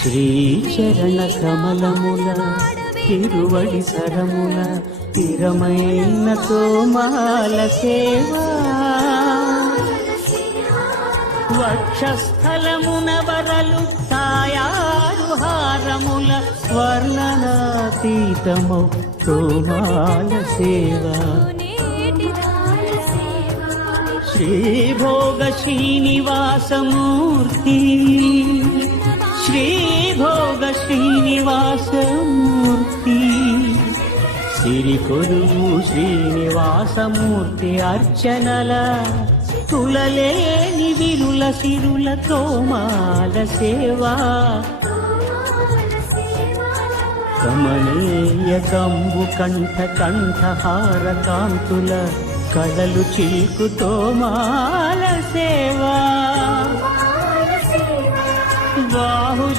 శ్రీచరణ కమలముల తిరువడి సరముల తిరమైన తోమాల సేవా వక్షస్థలమున వరలు తాయారు హారముల వర్ణనాతీతమౌ తోమాల సేవా శ్రీభోగ శ్రీనివాసమూర్తి శ్రీభోగ శ్రీనివాసమూర్తి సిరి కొలువు శ్రీనివాసమూర్తి అర్చనల తులలేని విరుల సిరుల తోమాల సేవా కమనీయ కంబు కంఠ కంఠహార కాంతుల కళలు చిల్కు తోమాల సేవా బాహుజ